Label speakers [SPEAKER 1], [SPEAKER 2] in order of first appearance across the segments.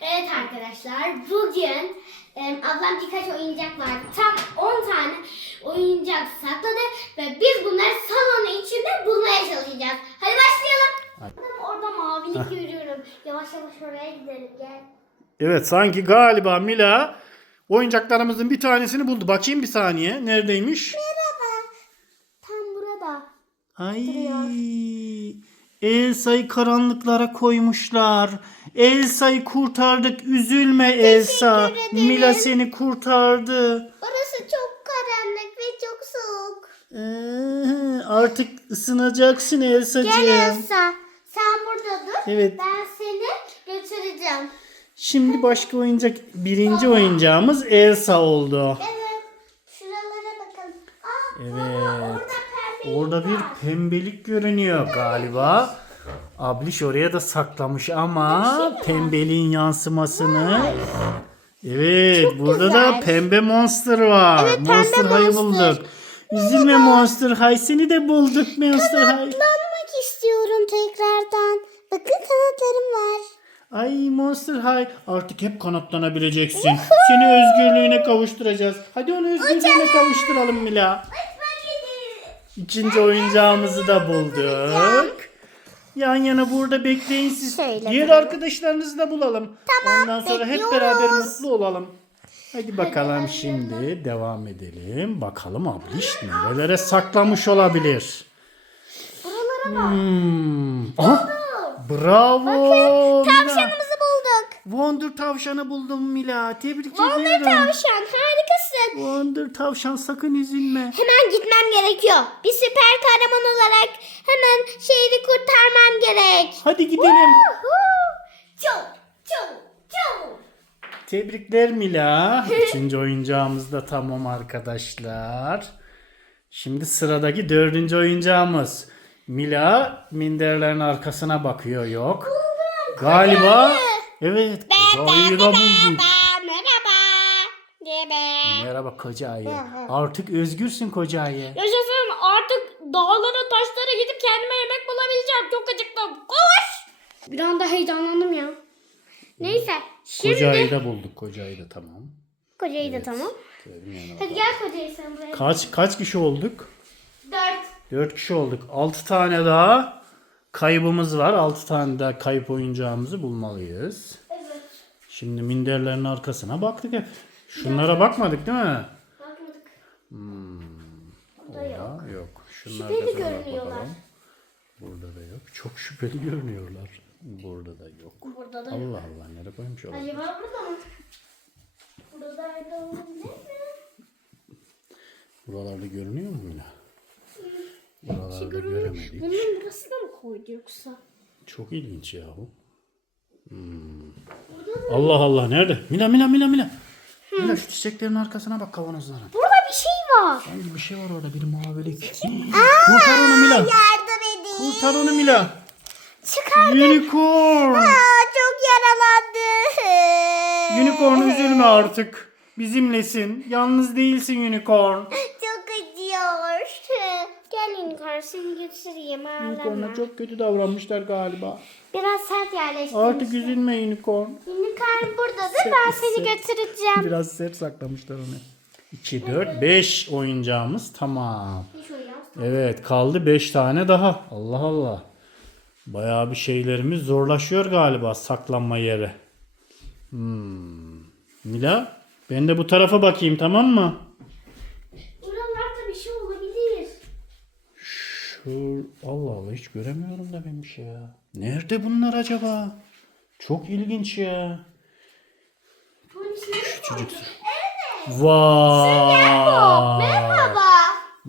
[SPEAKER 1] Evet arkadaşlar bugün e, ablam birkaç oyuncak var. Tam 10 tane oyuncak sakladı ve biz bunları salonun içinde bulmaya çalışacağız. Hadi başlayalım.
[SPEAKER 2] Hadi.
[SPEAKER 1] Orada mavilik görüyorum. Yavaş yavaş oraya gidelim gel.
[SPEAKER 2] Evet sanki galiba Mila oyuncaklarımızın bir tanesini buldu. Bakayım bir saniye. Neredeymiş?
[SPEAKER 1] Tam burada.
[SPEAKER 2] Ay. Elsa'yı karanlıklara koymuşlar. Elsa'yı kurtardık. Üzülme Elsa.
[SPEAKER 1] ederim.
[SPEAKER 2] Mila seni kurtardı.
[SPEAKER 1] Orası çok karanlık ve çok soğuk.
[SPEAKER 2] Ee, artık ısınacaksın
[SPEAKER 1] Gel
[SPEAKER 2] Elsa'cığım.
[SPEAKER 1] Elsa. Sen burada dur.
[SPEAKER 2] Evet.
[SPEAKER 1] Ben seni götüreceğim.
[SPEAKER 2] Şimdi başka oyuncak birinci oyuncağımız Elsa oldu.
[SPEAKER 1] Evet. Şuralara bakalım. Aa,
[SPEAKER 2] Evet.
[SPEAKER 1] Orada
[SPEAKER 2] bir pembelik görünüyor galiba. Abliş oraya da saklamış ama pembeliğin yansımasını. Evet, burada da
[SPEAKER 1] güzel.
[SPEAKER 2] pembe monster var.
[SPEAKER 1] Evet, pembe
[SPEAKER 2] monster
[SPEAKER 1] Monster.
[SPEAKER 2] bulduk. Üzülme Monster High, seni de bulduk Monster High.
[SPEAKER 1] Kanatlanmak istiyorum tekrardan. Bakın kanatlarım var.
[SPEAKER 2] Ay Monster High, artık hep kanatlanabileceksin. Seni özgürlüğüne kavuşturacağız. Hadi onu özgürlüğüne kavuşturalım Mila. İkinci oyuncağımızı da bulduk. Yan yana burada bekleyin siz.
[SPEAKER 1] Şöyle
[SPEAKER 2] Diğer arkadaşlarınızı da bulalım. Ondan sonra hep
[SPEAKER 1] bekliyoruz.
[SPEAKER 2] beraber mutlu olalım. Hadi bakalım şimdi devam edelim. Bakalım abliş nerelere saklamış olabilir.
[SPEAKER 1] Buralara bak.
[SPEAKER 2] Hmm. Ah, bravo. Mila.
[SPEAKER 1] Tavşanımızı bulduk.
[SPEAKER 2] Wonder tavşanı buldum Mila. Tebrik
[SPEAKER 1] Wonder
[SPEAKER 2] ediyorum.
[SPEAKER 1] tavşan harikasın.
[SPEAKER 2] Wonder tavşan sakın üzülme.
[SPEAKER 1] Hemen gitmem gerekiyor. Bir süper kahraman olarak hemen şehri kurtarmam gerek.
[SPEAKER 2] Hadi gidelim.
[SPEAKER 1] Çok çok çok.
[SPEAKER 2] Tebrikler Mila. Üçüncü oyuncağımız da tamam arkadaşlar. Şimdi sıradaki dördüncü oyuncağımız. Mila minderlerin arkasına bakıyor yok. Galiba evet koca ayıyı da bulduk.
[SPEAKER 1] Merhaba.
[SPEAKER 2] Koca ayı. Artık özgürsün koca ayı.
[SPEAKER 1] Yaşasın artık dağlara taşlara gidip kendime yemek bulabileceğim. Çok acıktım. Koş. Bir anda heyecanlandım ya. Neyse. Şimdi
[SPEAKER 2] Koca ayı da bulduk. Koca ayı da tamam.
[SPEAKER 1] kocayı da tamam.
[SPEAKER 2] Şöyle yanına
[SPEAKER 1] Hadi gel kocayı sen buraya.
[SPEAKER 2] Kaç kaç kişi olduk?
[SPEAKER 1] Dört.
[SPEAKER 2] 4 kişi olduk. 6 tane daha kaybımız var. 6 tane daha kayıp oyuncağımızı bulmalıyız. Şimdi minderlerin arkasına baktık hep. Şunlara bakmadık değil mi?
[SPEAKER 1] Bakmadık.
[SPEAKER 2] Burada yok. Şunlara
[SPEAKER 1] Şüpheli
[SPEAKER 2] da bir
[SPEAKER 1] görünüyorlar.
[SPEAKER 2] bakalım. Burada da yok. Çok şüpheli görünüyorlar. Burada da yok.
[SPEAKER 1] Burada da
[SPEAKER 2] Allah Allah nereye koymuş olabilir?
[SPEAKER 1] Acaba burada mı? Burada da olabilir mi?
[SPEAKER 2] Buralarda görünüyor mu Mila? Buralarda
[SPEAKER 1] Görünüyor.
[SPEAKER 2] göremedik.
[SPEAKER 1] Bunun burasına mı koydu yoksa?
[SPEAKER 2] Çok ilginç yahu. Hmm. Allah Allah nerede? Mila Mila Mila Mila. Mila şu çiçeklerin arkasına bak kavanozlara.
[SPEAKER 1] Burada bir şey var.
[SPEAKER 2] Sanki bir şey var orada bir mavilik. Kurtar onu Mila.
[SPEAKER 1] Yardım edin.
[SPEAKER 2] Kurtar onu Mila.
[SPEAKER 1] Çıkar.
[SPEAKER 2] Unicorn.
[SPEAKER 1] Aa, çok yaralandı.
[SPEAKER 2] Unicorn üzülme artık. Bizimlesin. Yalnız değilsin Unicorn.
[SPEAKER 1] Seni götüreyim ağlama.
[SPEAKER 2] Unicorn'a çok kötü davranmışlar galiba.
[SPEAKER 1] Biraz sert yerleştim.
[SPEAKER 2] Artık üzülme Unicorn.
[SPEAKER 1] Unicorn buradadır ben seni götüreceğim.
[SPEAKER 2] Biraz sert saklamışlar onu. 2, 4, 5 oyuncağımız tamam. Evet kaldı 5 tane daha. Allah Allah. Bayağı bir şeylerimiz zorlaşıyor galiba saklanma yeri. Hmm. Mila ben de bu tarafa bakayım tamam mı?
[SPEAKER 1] Buralarda bir şey olabilir.
[SPEAKER 2] Şu Allah Allah hiç göremiyorum da ben bir şey ya. Nerede bunlar acaba? Çok ilginç ya.
[SPEAKER 1] Mi koydun?
[SPEAKER 2] Vay.
[SPEAKER 1] Merhaba.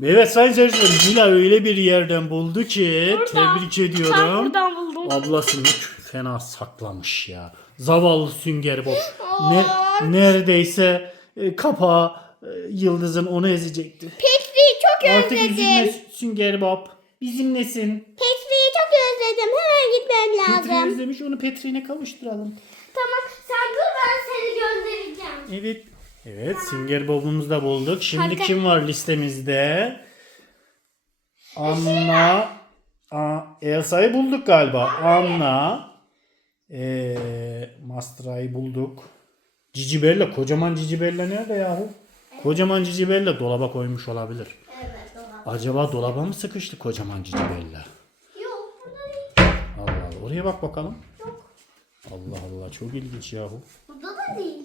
[SPEAKER 2] Evet sayın seyirciler Mila öyle bir yerden buldu ki tebrik ediyorum.
[SPEAKER 1] Buradan buldum.
[SPEAKER 2] Ablasını fena saklamış ya. Zavallı sünger Bob. Ne, neredeyse e, kapağı e, yıldızın onu ezecekti.
[SPEAKER 1] Petri'yi çok
[SPEAKER 2] Artık
[SPEAKER 1] özledim.
[SPEAKER 2] üzülme sünger Bob. Bizimlesin.
[SPEAKER 1] Petri'yi çok özledim. Hemen gitmem
[SPEAKER 2] Petri
[SPEAKER 1] lazım.
[SPEAKER 2] özlemiş onu Petri'ne kavuşturalım.
[SPEAKER 1] Tamam sen dur ben seni göndereceğim.
[SPEAKER 2] Evet. Evet Sünger Bob'umuzu da bulduk. Şimdi
[SPEAKER 1] Harika.
[SPEAKER 2] kim var listemizde? Anna. Aa, Elsa'yı bulduk galiba. Anna. Ee, Mastra'yı bulduk. Cici Bella, kocaman Cici Bella nerede yahu? Kocaman Cici Bella dolaba koymuş olabilir. Acaba dolaba mı sıkıştı kocaman Cici Bella?
[SPEAKER 1] Yok burada değil.
[SPEAKER 2] Allah Allah. Oraya bak bakalım. Allah Allah çok ilginç yahu.
[SPEAKER 1] Burada da değil.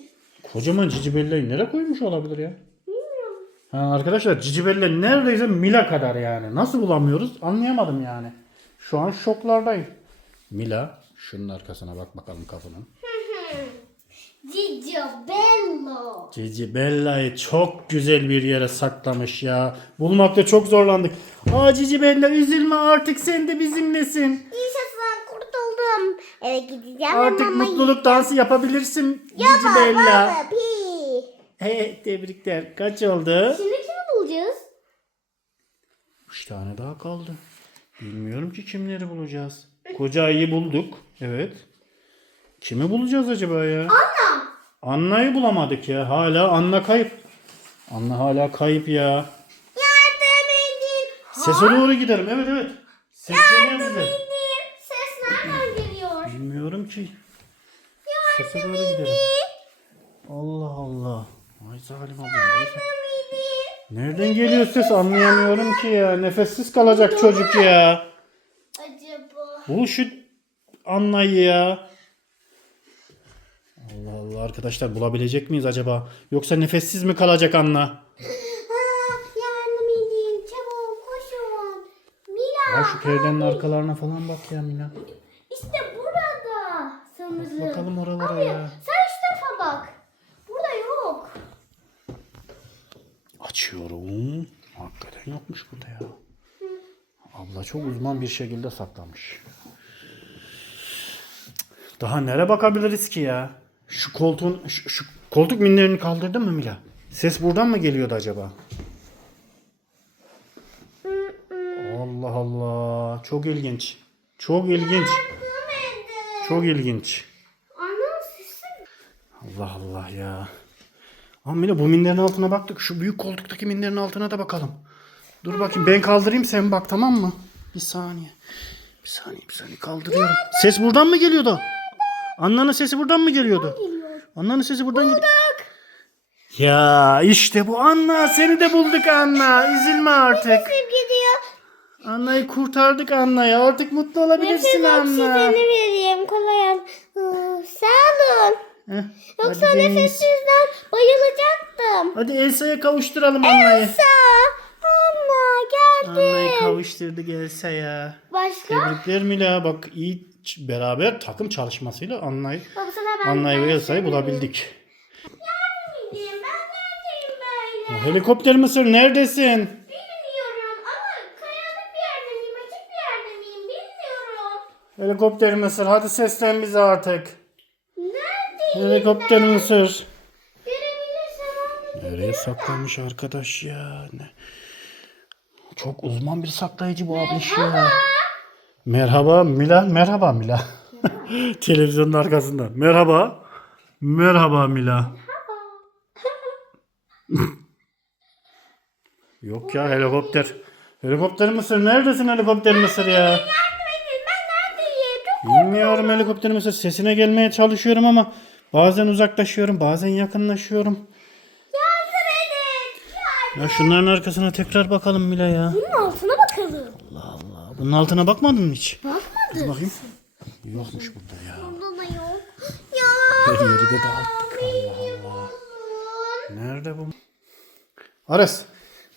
[SPEAKER 2] Kocaman Cici Bella'yı nereye koymuş olabilir ya?
[SPEAKER 1] Bilmiyorum.
[SPEAKER 2] Ha, arkadaşlar Cici Bella neredeyse Mila kadar yani. Nasıl bulamıyoruz anlayamadım yani. Şu an şoklardayım. Mila şunun arkasına bak bakalım kapının.
[SPEAKER 1] Cicio Bello.
[SPEAKER 2] Cici Bella'yı çok güzel bir yere saklamış ya. Bulmakta çok zorlandık. Aa Cici Bella üzülme artık sen de bizimlesin.
[SPEAKER 1] Yaşasın kurtuldum. Eve gideceğim.
[SPEAKER 2] Artık
[SPEAKER 1] ama
[SPEAKER 2] mutluluk dansı yapabilirsin Cici Bella.
[SPEAKER 1] Baba.
[SPEAKER 2] Hey tebrikler. Kaç oldu?
[SPEAKER 1] Şimdi kimi bulacağız?
[SPEAKER 2] Üç tane daha kaldı. Bilmiyorum ki kimleri bulacağız. Koca ayıyı bulduk. Evet. Kimi bulacağız acaba ya?
[SPEAKER 1] Anna.
[SPEAKER 2] Anna'yı bulamadık ya. Hala Anna kayıp. Anna hala kayıp ya.
[SPEAKER 1] Yardım edin.
[SPEAKER 2] Sese doğru gidelim. Evet evet. Sesleniyor bize.
[SPEAKER 1] Edin. Ses nereden geliyor?
[SPEAKER 2] Bilmiyorum ki. Sese doğru gidelim. Allah Allah. Ay zalim ablam. neyse. Nereden geliyor ses anlayamıyorum ki ya. Nefessiz kalacak çocuk ya.
[SPEAKER 1] Acaba.
[SPEAKER 2] Bul şu Anna'yı ya. Allah Allah arkadaşlar bulabilecek miyiz acaba? Yoksa nefessiz mi kalacak Anna?
[SPEAKER 1] Ha, yardım edin. Çabuk koşun. Mila.
[SPEAKER 2] Ya şu perdenin arkalarına falan bak ya Mila.
[SPEAKER 1] İşte burada sanırım.
[SPEAKER 2] Bakalım oralara
[SPEAKER 1] Abi,
[SPEAKER 2] ya.
[SPEAKER 1] Sen şu tarafa bak. Burada yok.
[SPEAKER 2] Açıyorum. Hakikaten yokmuş burada ya. Abla çok uzman bir şekilde saklamış. Daha nere bakabiliriz ki ya? Şu koltuğun şu, şu koltuk minlerini kaldırdın mı Mila? Ses buradan mı geliyordu acaba? Allah Allah. Çok ilginç. Çok ilginç. Çok ilginç. Allah Allah ya. Ama Mila bu minderin altına baktık. Şu büyük koltuktaki minderin altına da bakalım. Dur bakayım ben kaldırayım sen bak tamam mı? Bir saniye. Bir saniye bir saniye kaldırıyorum. Ses buradan mı geliyordu? Anna'nın sesi buradan mı geliyordu? Anna'nın sesi buradan geliyor. Ya işte bu Anna. Seni de bulduk Anna. Üzülme artık.
[SPEAKER 1] gidiyor.
[SPEAKER 2] Anna'yı kurtardık Anna'ya. Artık mutlu olabilirsin Anna.
[SPEAKER 1] vereyim kolay al. Sağ olun.
[SPEAKER 2] Heh,
[SPEAKER 1] Yoksa
[SPEAKER 2] hadi Deniz.
[SPEAKER 1] nefessizden bayılacaktım.
[SPEAKER 2] Hadi Elsa'ya kavuşturalım Anna'yı.
[SPEAKER 1] Anna geldi.
[SPEAKER 2] Anna'yı kavuşturduk Elsa'ya.
[SPEAKER 1] Başka?
[SPEAKER 2] Tebrikler Mila. Bak iyi beraber takım çalışmasıyla
[SPEAKER 1] ben
[SPEAKER 2] ve Elsa'yı bulabildik.
[SPEAKER 1] Ben neredeyim?
[SPEAKER 2] Ya, Helikopter Mısır neredesin?
[SPEAKER 1] Bilmiyorum ama karanlık bir yerde miyim, açık bir yerde miyim bilmiyorum.
[SPEAKER 2] Helikopter Mısır hadi seslen bize artık.
[SPEAKER 1] Neredeyim?
[SPEAKER 2] Helikopter Mısır.
[SPEAKER 1] Görebilirsem onu.
[SPEAKER 2] Nereye saklamış arkadaş ya? Ne? Çok uzman bir saklayıcı bu abliş ya. Merhaba Mila. Merhaba Mila. Televizyonun arkasında. Merhaba. Merhaba Mila. Yok ya helikopter. Helikopter Mısır neredesin helikopter Mısır ya? Bilmiyorum helikopter Mısır sesine gelmeye çalışıyorum ama bazen uzaklaşıyorum bazen yakınlaşıyorum. Ya şunların arkasına tekrar bakalım Mila ya.
[SPEAKER 1] Bunun altına
[SPEAKER 2] bunun altına bakmadın mı hiç?
[SPEAKER 1] Bakmadım.
[SPEAKER 2] Bakayım. Yokmuş burada ya.
[SPEAKER 1] Bunda da yok. Ya.
[SPEAKER 2] Her yeri de dağıttık Allah Allah. Nerede bu? Ares.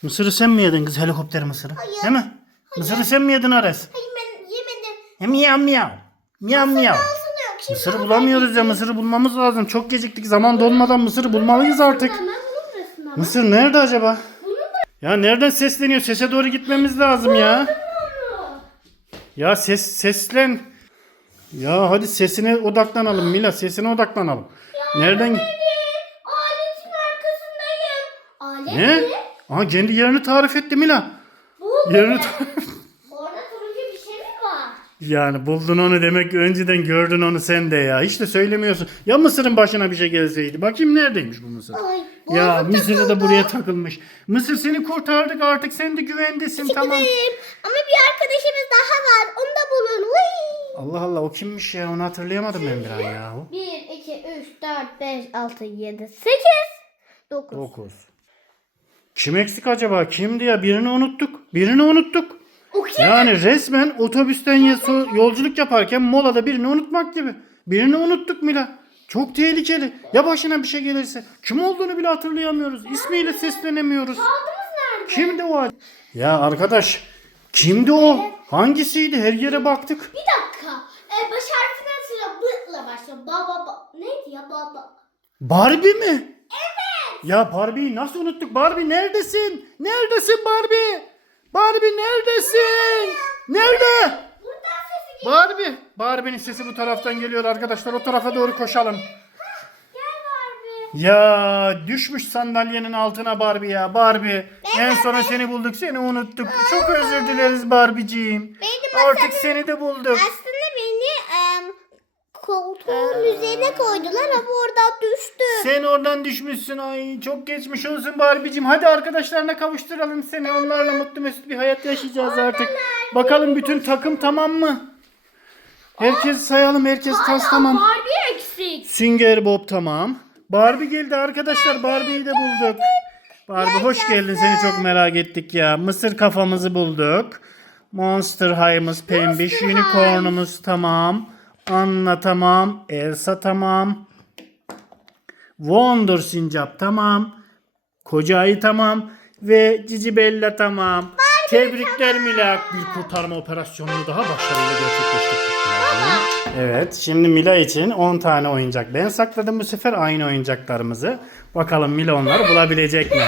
[SPEAKER 2] Mısırı sen mi yedin kız helikopter mısırı?
[SPEAKER 1] Hayır.
[SPEAKER 2] Değil mi? Mısırı sen mi yedin Ares?
[SPEAKER 1] Hayır ben yemedim.
[SPEAKER 2] E, miyav miyav. Miyav miyav. Mısırı bulamıyoruz ya mısırı bulmamız lazım. Çok geciktik zaman dolmadan mısırı bulmalıyız artık. Mısır nerede acaba? Ya nereden sesleniyor? Sese doğru gitmemiz lazım ya. Ya ses seslen. Ya hadi sesine odaklanalım Mila sesine odaklanalım. Nereden?
[SPEAKER 1] Aletin arkasındayım. Alet
[SPEAKER 2] Ne?
[SPEAKER 1] mi?
[SPEAKER 2] Aha kendi yerini tarif etti Mila.
[SPEAKER 1] Buldum.
[SPEAKER 2] Yerini tarif
[SPEAKER 1] Orada turuncu bir şey mi var?
[SPEAKER 2] Yani buldun onu demek önceden gördün onu sen de ya. Hiç de söylemiyorsun. Ya Mısır'ın başına bir şey gelseydi. Bakayım neredeymiş bu Mısır?
[SPEAKER 1] Ay,
[SPEAKER 2] Ya
[SPEAKER 1] boğazım
[SPEAKER 2] Mısır da buraya takılmış. Mısır seni kurtardık artık sen de güvendesin tamam.
[SPEAKER 1] Ama bir arkadaşımız daha var. Onu da bulun. Uy.
[SPEAKER 2] Allah Allah o kimmiş ya onu hatırlayamadım ben bir an ya.
[SPEAKER 1] Bir, iki, 3, 4, 5, 6, 7, 8, 9.
[SPEAKER 2] 9. Kim eksik acaba? Kimdi ya? Birini unuttuk. Birini unuttuk. Yani resmen otobüsten ya- so- yolculuk yaparken molada birini unutmak gibi. Birini unuttuk Mila. Çok tehlikeli. Ya başına bir şey gelirse? Kim olduğunu bile hatırlayamıyoruz. İsmiyle seslenemiyoruz.
[SPEAKER 1] Kağıdımız nerede?
[SPEAKER 2] Kimdi o? Ya arkadaş kimdi o? Hangisiydi? Her yere baktık.
[SPEAKER 1] Bir dakika. Ee, baş harfini hatırla. B'la başlıyor. Baba, ba. Neydi ya baba?
[SPEAKER 2] Barbie mi? Evet. Ya Barbie'yi nasıl unuttuk? Barbie neredesin? Neredesin Barbie? Barbie neredesin? Nerede?
[SPEAKER 1] Buradan sesi geliyor.
[SPEAKER 2] Barbie. Barbie'nin sesi bu taraftan geliyor arkadaşlar. O tarafa doğru koşalım.
[SPEAKER 1] Gel Barbie.
[SPEAKER 2] Ya düşmüş sandalyenin altına Barbie ya. Barbie. En sona seni bulduk. Seni unuttuk. Çok özür dileriz Barbie'ciğim.
[SPEAKER 1] Benim
[SPEAKER 2] Artık seni de bulduk.
[SPEAKER 1] Aslında koltuğun üzerine koydular ama oradan düştü.
[SPEAKER 2] Sen oradan düşmüşsün. Ay çok geçmiş olsun Barbie'cim. Hadi arkadaşlarına kavuşturalım seni. Onlarla mutlu mesut bir hayat yaşayacağız artık. Bakalım bütün takım tamam mı? Herkes sayalım. Herkes tas tamam.
[SPEAKER 1] Barbie eksik.
[SPEAKER 2] Sünger Bob tamam. Barbie geldi arkadaşlar. Barbie'yi de bulduk. Barbie hoş geldin. Seni çok merak ettik ya. Mısır kafamızı bulduk. Monster High'ımız pembiş. Unicorn'umuz tamam. Anna tamam. Elsa tamam. Wonder Sincap tamam. Koca ayı tamam. Ve Cici Bella tamam. Tebrikler Mila. Bir kurtarma operasyonunu daha başarılı gerçekleştirdik. Evet şimdi Mila için 10 tane oyuncak. Ben sakladım bu sefer aynı oyuncaklarımızı. Bakalım Mila onları bulabilecek mi?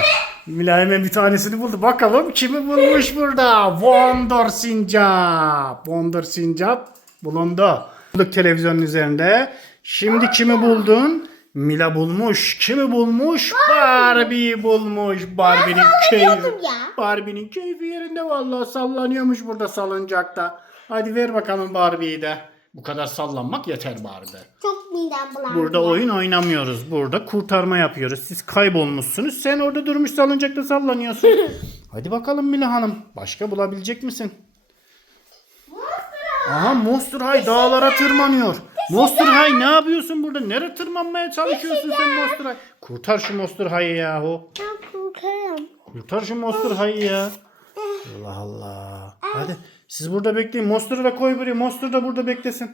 [SPEAKER 2] Mila hemen bir tanesini buldu. Bakalım kimi bulmuş burada? Wonder Sincap. Wonder Sincap bulundu. Bulduk televizyonun üzerinde. Şimdi kimi buldun? Mila bulmuş. Kimi bulmuş? Barbie bulmuş. Barbie'nin keyfi.
[SPEAKER 1] ya.
[SPEAKER 2] Barbie'nin keyfi yerinde vallahi sallanıyormuş burada salıncakta. Hadi ver bakalım Barbie'yi de. Bu kadar sallanmak yeter Barbie.
[SPEAKER 1] Çok midem bulandı.
[SPEAKER 2] Burada oyun oynamıyoruz. Burada kurtarma yapıyoruz. Siz kaybolmuşsunuz. Sen orada durmuş salıncakta sallanıyorsun. Hadi bakalım Mila Hanım. Başka bulabilecek misin? Aha Monster High dağlara tırmanıyor. Monster High ne yapıyorsun burada? Nereye tırmanmaya çalışıyorsun sen Monster High? Kurtar şu Monster High'ı yahu.
[SPEAKER 1] Ben korkarım.
[SPEAKER 2] Kurtar şu Monster High'ı ya. Allah Allah. Hadi siz burada bekleyin. Monster'ı da koy buraya. Monster da burada beklesin.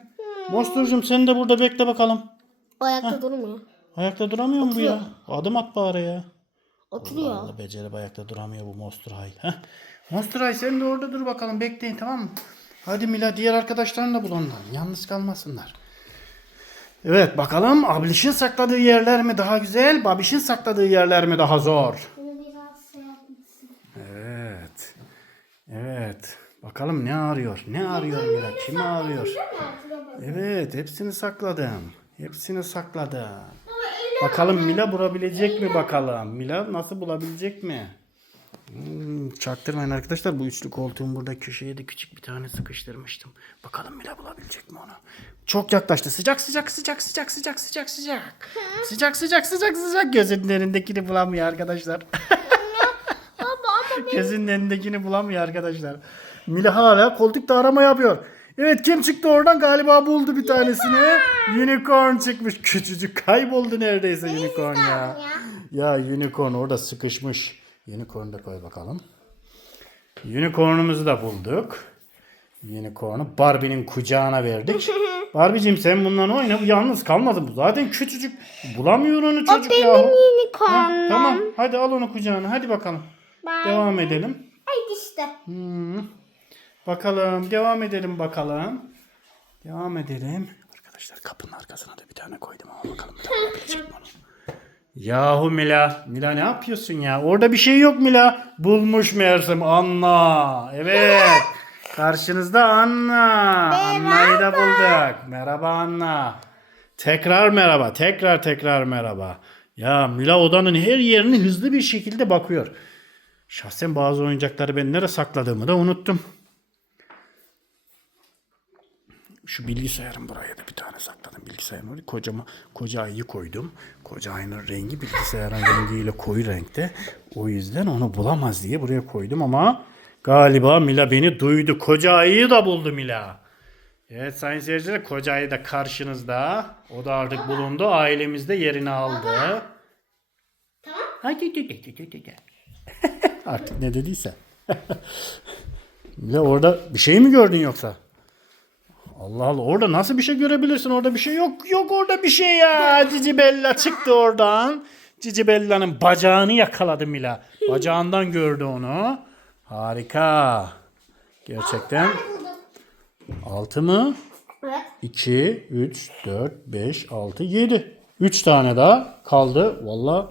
[SPEAKER 2] Monster'cığım sen de burada bekle bakalım.
[SPEAKER 1] Ayakta durmuyor.
[SPEAKER 2] Ayakta duramıyor mu bu ya? Adım at bari ya.
[SPEAKER 1] Oturuyor.
[SPEAKER 2] Allah becerip ayakta duramıyor bu Monster High. Heh. Monster High sen de orada dur bakalım bekleyin tamam mı? Hadi Mila diğer arkadaşlarını da bul onların. Yalnız kalmasınlar. Evet bakalım Abliş'in sakladığı yerler mi daha güzel, Babiş'in sakladığı yerler mi daha zor? Evet. Evet. Bakalım ne arıyor? Ne arıyor Mila? Kimi arıyor? Evet, hepsini sakladım. Hepsini sakladım. Bakalım Mila bulabilecek mi bakalım? Mila nasıl bulabilecek mi? Hmm, çaktırmayın arkadaşlar. Bu üçlü koltuğun burada köşeye de küçük bir tane sıkıştırmıştım. Bakalım Mila bulabilecek mi onu? Çok yaklaştı. Sıcak sıcak sıcak sıcak sıcak sıcak sıcak. Sıcak sıcak sıcak sıcak. Gözünün önündekini bulamıyor arkadaşlar. Gözünün önündekini bulamıyor arkadaşlar. Mila hala koltukta arama yapıyor. Evet kim çıktı oradan galiba buldu bir tanesini. Unicorn çıkmış. Küçücük kayboldu neredeyse unicorn ya. Ya unicorn orada sıkışmış. Unicorn'u da koy bakalım. Unicorn'umuzu da bulduk. Unicorn'u Barbie'nin kucağına verdik. Barbie'cim sen bundan oyna. Bu yalnız kalmadın. Bu zaten küçücük. Bulamıyor onu çocuk ya.
[SPEAKER 1] unicorn.
[SPEAKER 2] Tamam hadi al onu kucağına. Hadi bakalım. Devam edelim.
[SPEAKER 1] Ay işte.
[SPEAKER 2] Hmm. Bakalım devam edelim bakalım. Devam edelim. Arkadaşlar kapının arkasına da bir tane koydum ama bakalım bir tane onu? Yahu Mila. Mila ne yapıyorsun ya? Orada bir şey yok Mila. Bulmuş meğersem Anna. Evet. Karşınızda Anna. Anna'yı da bulduk. Merhaba Anna. Tekrar merhaba. Tekrar tekrar merhaba. Ya Mila odanın her yerini hızlı bir şekilde bakıyor. Şahsen bazı oyuncakları ben nereye sakladığımı da unuttum. Şu bilgisayarın buraya da bir tane sakladım. Bilgisayarın oraya kocama, koca ayı koydum. Koca ayının rengi bilgisayarın rengiyle koyu renkte. O yüzden onu bulamaz diye buraya koydum ama galiba Mila beni duydu. Koca ayıyı da buldu Mila. Evet sayın seyirciler koca ayı da karşınızda. O da artık bulundu. Ailemizde yerini aldı.
[SPEAKER 1] Tamam.
[SPEAKER 2] Hadi hadi hadi hadi. Artık ne dediyse. ya orada bir şey mi gördün yoksa? Allah Allah orada nasıl bir şey görebilirsin? Orada bir şey yok. Yok orada bir şey ya. Cici Bella çıktı oradan. Cici Bella'nın bacağını yakaladı Mila. Bacağından gördü onu. Harika. Gerçekten. 6 mı?
[SPEAKER 1] Evet.
[SPEAKER 2] 2, 3, 4, 5, 6, 7. 3 tane daha kaldı. Valla.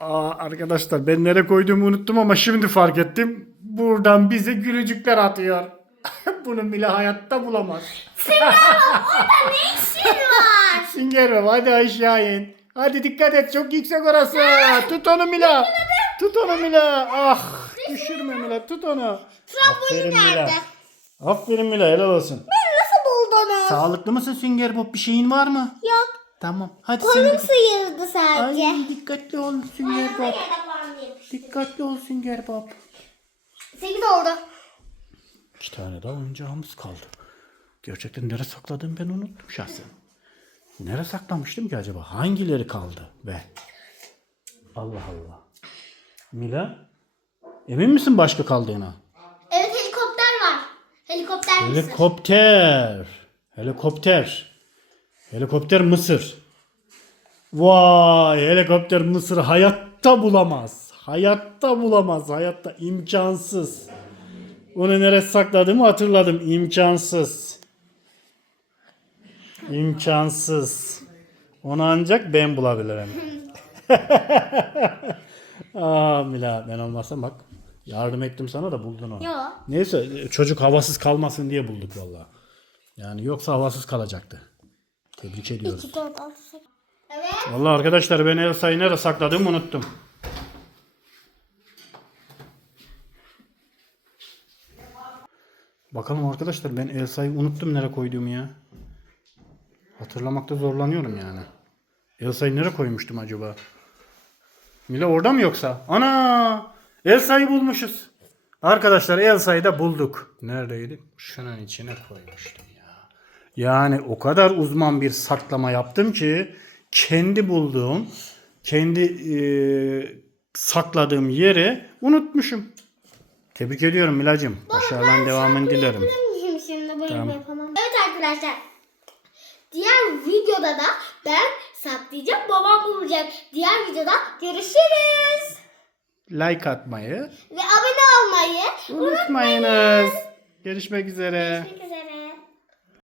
[SPEAKER 2] Aa, arkadaşlar ben nereye koyduğumu unuttum ama şimdi fark ettim. Buradan bize gülücükler atıyor. Bunu bile hayatta bulamaz.
[SPEAKER 1] İşin var.
[SPEAKER 2] Sünger Baba hadi aşağı in. Hadi dikkat et çok yüksek orası. Tut onu Mila. Tut onu Mila. Ah düşürme Mila tut onu. Aferin Mila.
[SPEAKER 1] nerede?
[SPEAKER 2] Aferin Mila helal olsun.
[SPEAKER 1] Nasıl buldunuz?
[SPEAKER 2] Sağlıklı mısın Sünger Bob? Bir şeyin var mı?
[SPEAKER 1] Yok.
[SPEAKER 2] Tamam. Hadi
[SPEAKER 1] Kolum
[SPEAKER 2] sen
[SPEAKER 1] sıyırdı sadece.
[SPEAKER 2] Ay dikkatli ol Sünger Bob. Dikkatli ol Sünger Bob.
[SPEAKER 1] 8 oldu.
[SPEAKER 2] İki tane daha oyuncağımız kaldı. Gerçekten nereye sakladım ben unuttum şahsen. Nereye saklamıştım ki acaba? Hangileri kaldı be? Allah Allah. Mila, emin misin başka kaldığına?
[SPEAKER 1] Evet helikopter var. Helikopter misin?
[SPEAKER 2] Helikopter. Helikopter. Helikopter Mısır. Vay helikopter Mısır hayatta bulamaz. Hayatta bulamaz. Hayatta imkansız. Onu nereye sakladığımı hatırladım. İmkansız. İmkansız. Onu ancak ben bulabilirim. Aa Mila ben olmazsam bak. Yardım ettim sana da buldun onu.
[SPEAKER 1] Yok.
[SPEAKER 2] Neyse çocuk havasız kalmasın diye bulduk valla. Yani yoksa havasız kalacaktı. Tebrik ediyoruz.
[SPEAKER 1] 4, 6, 8. Evet.
[SPEAKER 2] Valla arkadaşlar ben Elsa'yı nereye sakladığımı unuttum. Bakalım arkadaşlar ben Elsa'yı unuttum nereye koyduğumu ya. Hatırlamakta zorlanıyorum yani. Elsa'yı nereye koymuştum acaba? Mila orada mı yoksa? Ana! Elsa'yı bulmuşuz. Arkadaşlar Elsa'yı da bulduk. Neredeydi? Şunun içine koymuştum ya. Yani o kadar uzman bir saklama yaptım ki kendi bulduğum, kendi eee, sakladığım yeri unutmuşum. Tebrik ediyorum Milacığım. Başarılan devamını.
[SPEAKER 1] Yapayım şimdi böyle
[SPEAKER 2] Tamam.
[SPEAKER 1] yapamam. Evet arkadaşlar. Diğer videoda da ben saklayacağım. Babam bulacak. Diğer videoda görüşürüz.
[SPEAKER 2] Like atmayı
[SPEAKER 1] Ve abone olmayı
[SPEAKER 2] unutmayınız. Görüşmek üzere.
[SPEAKER 1] Görüşmek üzere.